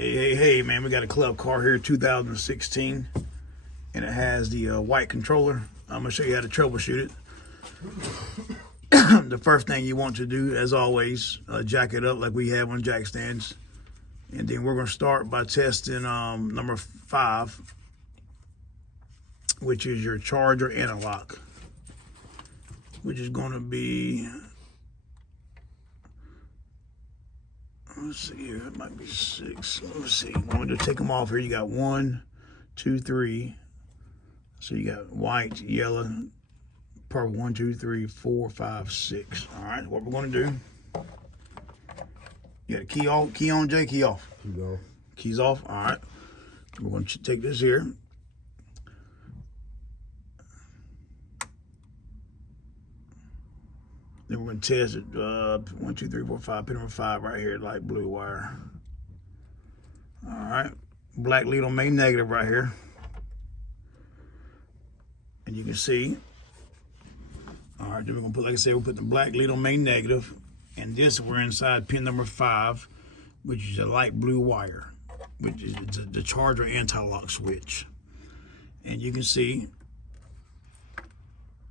Hey, man, we got a club car here, 2016, and it has the white controller. I'm going to show you how to troubleshoot it. The first thing you want to do, as always, jack it up like we have on jack stands. And then we're going to start by testing number 5, which is your charger analog, which is going to be, let's see here, it might be 6. Let's see. I'm going to take them off here. You got 1, 2, 3. So you got white, yellow, purple. 1, 2, 3, 4, 5, 6. All right. What we're going to do? You got a key off, key on, Jay. Key off. Keys off. Keys off. All right. We're going to take this here. Then we're going to test it. 1, 2, 3, 4, 5. Pin number 5 right here, light blue wire. All right. Black lead on main negative right here. And you can see. All right. Then we're going to put, like I said, we'll put the black lead on main negative. And this, we're inside pin number 5, which is a light blue wire, which is the charger anti-lock switch. And you can see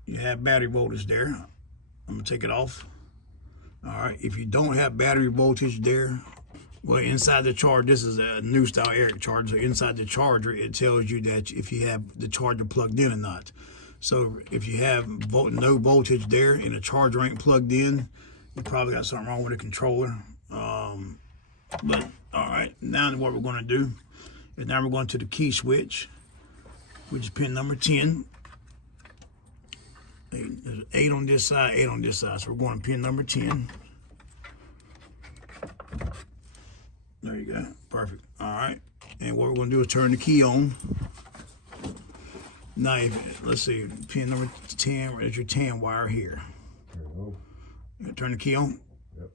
you have battery voltage there. I'm gonna take it off. All right, if you don't have battery voltage there, well, inside the charger, this is a new style Eric charger. So inside the charger, it tells you that if you have the charger plugged in or not. So if you have no voltage there and the charger ain't plugged in, you probably got something wrong with the controller. But all right, now what we're gonna do is now we're going to the key switch, which is pin number 10. There's 8 on this side, 8 on this side. So we're going to pin number 10. There you go. Perfect. All right. And what we're going to do is turn the key on. Now, let's see, pin number 10, there's your 10 wire here. Turn the key on. Yep.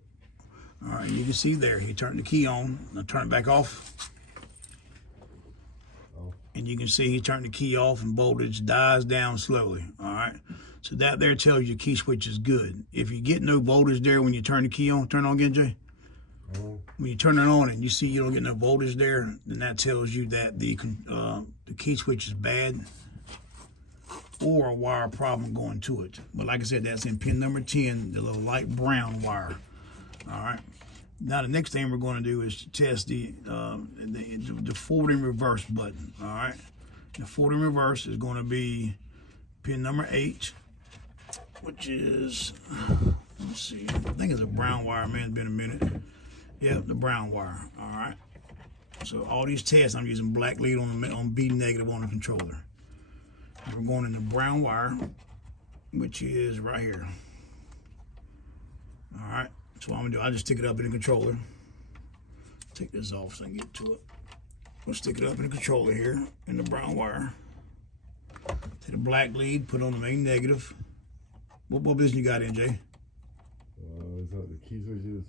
All right. You can see there, he turned the key on. Now turn it back off. And you can see he turned the key off and voltage dies down slowly. All right. So that there tells you key switch is good. If you get no voltage there when you turn the key on, turn it on again, Jay. When you turn it on and you see you don't get no voltage there, then that tells you that the key switch is bad or a wire problem going to it. But like I said, that's in pin number 10, the little light brown wire. All right. Now the next thing we're going to do is test the forward and reverse button. All right. The forward and reverse is going to be pin number 8, which is, let's see, I think it's a brown wire, man. It's been a minute. Yeah, the brown wire. All right. So all these tests, I'm using black lead on B negative on the controller. And we're going in the brown wire, which is right here. All right. So what I'm gonna do, I just stick it up in the controller. Take this off so I can get to it. We'll stick it up in the controller here in the brown wire. Take the black lead, put it on the main negative. What position you got in, Jay? Is that the key switches?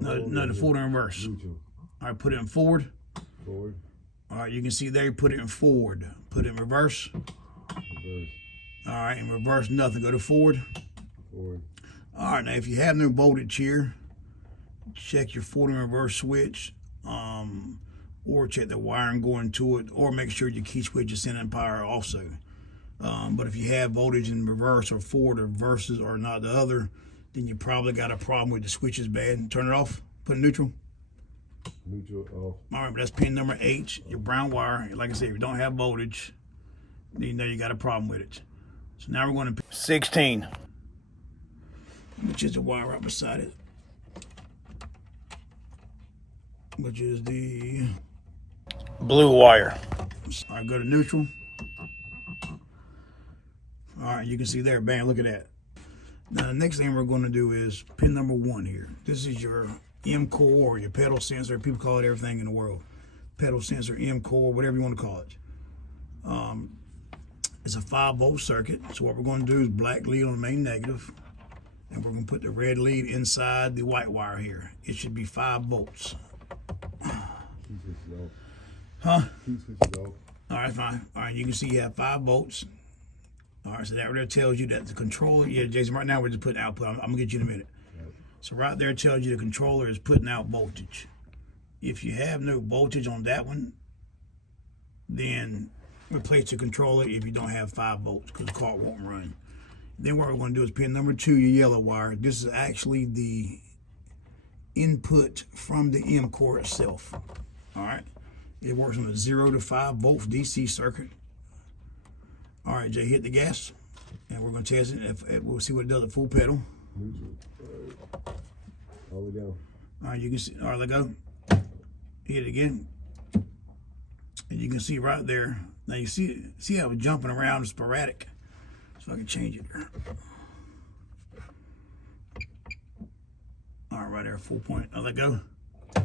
No, the forward and reverse. Neutral. All right, put it in forward. Forward. All right, you can see there, put it in forward. Put it in reverse. Reverse. All right, in reverse, nothing. Go to forward. Forward. All right, now if you have no voltage here, check your forward and reverse switch, or check the wiring going to it, or make sure your key switch is sending power also. But if you have voltage in reverse or forward or reverses or not the other, then you probably got a problem with the switch is bad. Turn it off, put it neutral. Neutral off. All right, but that's pin number 8, your brown wire. Like I said, if you don't have voltage, then you know you got a problem with it. So now we're going to 16. Which is the wire right beside it, which is the blue wire. All right, go to neutral. All right, you can see there, bam, look at that. Now the next thing we're going to do is pin number 1 here. This is your M core or your pedal sensor. People call it everything in the world. Pedal sensor, M core, whatever you want to call it. It's a 5-volt circuit. So what we're going to do is black lead on the main negative. And we're going to put the red lead inside the white wire here. It should be 5 volts. Key switches off. Huh? Key switches off. All right, fine. All right, you can see you have 5 volts. All right, so that right there tells you that the controller, yeah, Jason, right now we're just putting output. I'm going to get you in a minute. Yep. So right there tells you the controller is putting out voltage. If you have no voltage on that one, then replace the controller if you don't have 5 volts, because the car won't run. Then what we're going to do is pin number 2, your yellow wire. This is actually the input from the M core itself. All right, it works on a 0 to 5 volts DC circuit. All right, Jay, hit the gas, and we're going to test it. We'll see what it does at full pedal. Neutral. All the way down. All right, you can see. All right, let go. Hit it again, and you can see right there. Now you see how it's jumping around, sporadic. So I can change it there. All right, right there, full point. Now let go. All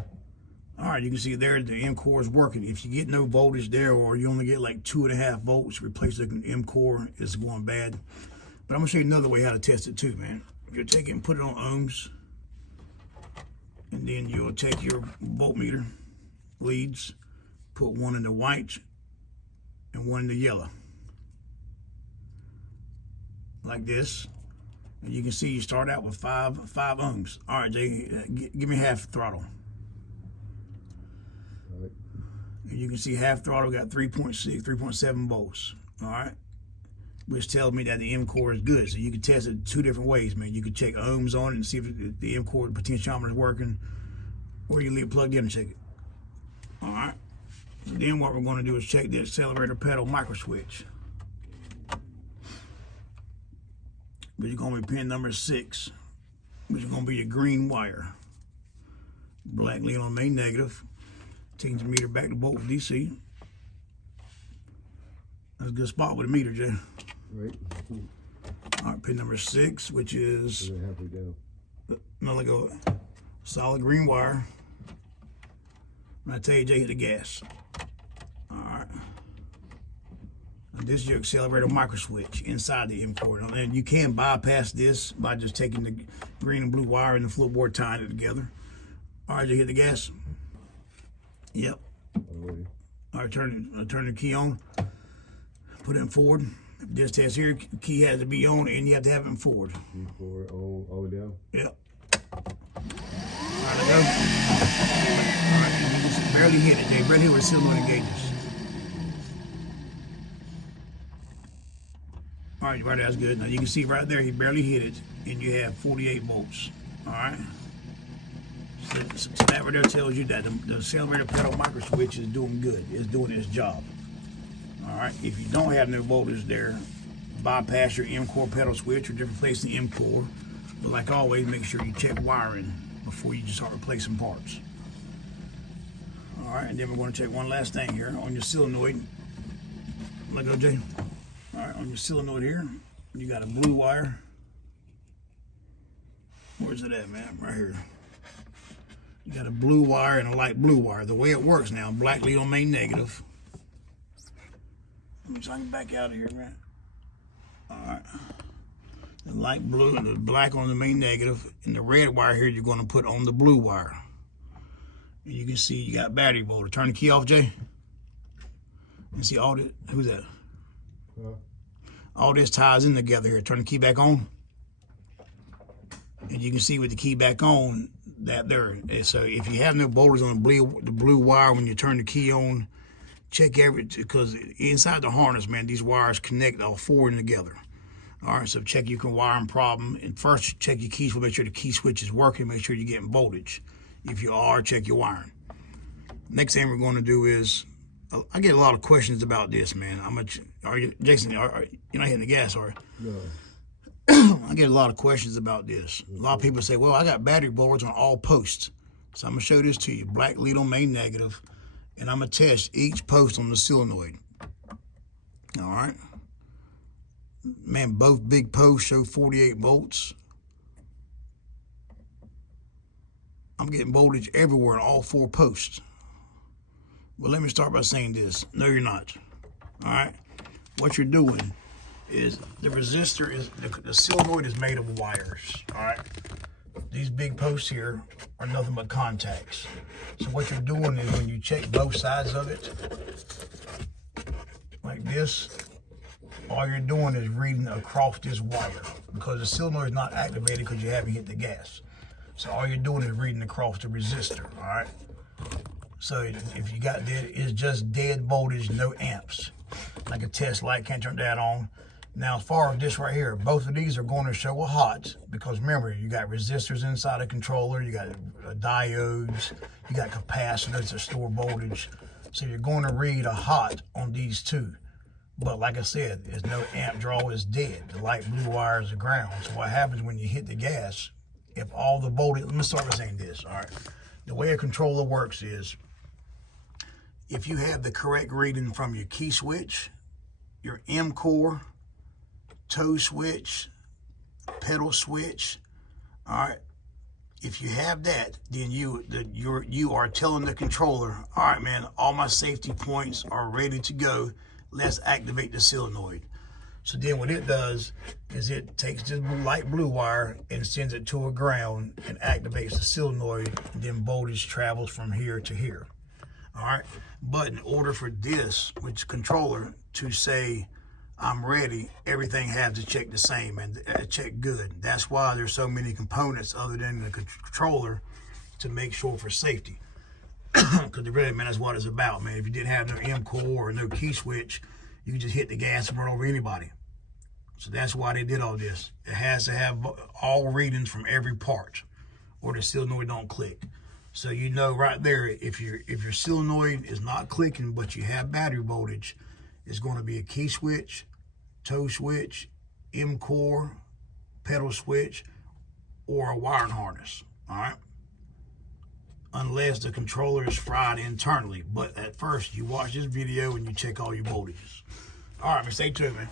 right, you can see there the M core is working. If you get no voltage there, or you only get like 2.5 volts, replace the M core, it's going bad. But I'm gonna show you another way how to test it too, man. You'll take it and put it on ohms, and then you'll take your voltmeter leads, put one in the white and one in the yellow, like this. And you can see you start out with 5 ohms. All right, Jay, give me half throttle. All right. And you can see half throttle got 3.6, 3.7 volts. All right, which tells me that the M core is good. So you can test it 2 different ways, man. You can check ohms on it and see if the M core potentiometer is working, or you leave it plugged in and check it. All right. Then what we're going to do is check the accelerator pedal microswitch, which is going to be pin number 6, which is going to be your green wire. Black lead on main negative. Taking the meter back to volt DC. That's a good spot with a meter, Jay. Right. All right, pin number 6, which is, Halfway down. no, let go. Solid green wire. When I tell you, Jay, hit the gas. All right. And this is your accelerator microswitch inside the M core. And you can bypass this by just taking the green and blue wire and the floorboard, tying it together. All right, Jay, hit the gas. Yep. Already. All right, turn the key on. Put it in forward. This test here, key has to be on, and you have to have it in forward. Key forward, on, all the way down. Yep. All right, let go. All right, you can barely hit it. They barely hit with solenoid engages. All right, that's good. Now you can see right there, he barely hit it, and you have 48 volts. All right. So that right there tells you that the accelerator pedal microswitch is doing good. It's doing its job. All right. If you don't have no voltage there, bypass your M core pedal switch or just replace the M core. But like always, make sure you check wiring before you just start replacing parts. All right, and then we're going to check one last thing here on your solenoid. Let go, Jay. All right, on your solenoid here, you got a blue wire. Where's it at, man? Right here. You got a blue wire and a light blue wire. The way it works now, black lead on main negative. Let me try to back out of here, man. All right. The light blue and the black on the main negative, and the red wire here you're going to put on the blue wire. And you can see you got battery voltage. Turn the key off, Jay. And see all this. Who's that? All this ties in together here. Turn the key back on. And you can see with the key back on that there. And so if you have no voltage on the blue wire when you turn the key on, check because inside the harness, man, these wires connect all 4 together. All right, so check your wiring problem. And first, check your keys to make sure the key switch is working. Make sure you're getting voltage. If you are, check your wiring. Next thing we're going to do is, I get a lot of questions about this, man. Jason, you're not hitting the gas, are you? No. I get a lot of questions about this. A lot of people say, well, I got battery voltage on all posts. So I'm going to show this to you. Black lead on main negative, and I'm going to test each post on the solenoid. All right. Man, both big posts show 48 volts. I'm getting voltage everywhere in all 4 posts. But let me start by saying this. No, you're not. All right. What you're doing is the resistor is, the solenoid is made of wires. All right. These big posts here are nothing but contacts. So what you're doing is when you check both sides of it, like this, all you're doing is reading across this wire because the solenoid is not activated because you haven't hit the gas. So all you're doing is reading across the resistor, all right? So if you got dead, it's just dead voltage, no amps. Like a test light, can't turn that on. Now, as far as this right here, both of these are going to show a hot, because remember, you got resistors inside the controller, you got diodes, you got capacitors that store voltage. So you're going to read a hot on these two. But like I said, there's no amp draw, is dead. The light blue wire is the ground. So what happens when you hit the gas, if all the voltage, let me start by saying this, all right? The way a controller works is, if you have the correct reading from your key switch, your M core, toe switch, pedal switch, all right, if you have that, then you are telling the controller, all right, man, all my safety points are ready to go. Let's activate the solenoid. So then what it does is it takes this light blue wire and sends it to a ground and activates the solenoid, and then voltage travels from here to here. All right, but in order for this, which controller, to say I'm ready, everything has to check the same and check good. That's why there's so many components other than the controller, to make sure for safety. Because really, man, that's what it's about, man. If you didn't have no M core or no key switch, you could just hit the gas and run over anybody. So that's why they did all this. It has to have all readings from every part, or the solenoid don't click. So you know right there, if your solenoid is not clicking but you have battery voltage, it's going to be a key switch, toe switch, M core, pedal switch, or a wiring harness. All right. Unless the controller is fried internally. But at first, you watch this video and you check all your voltages. All right, man, stay tuned, man.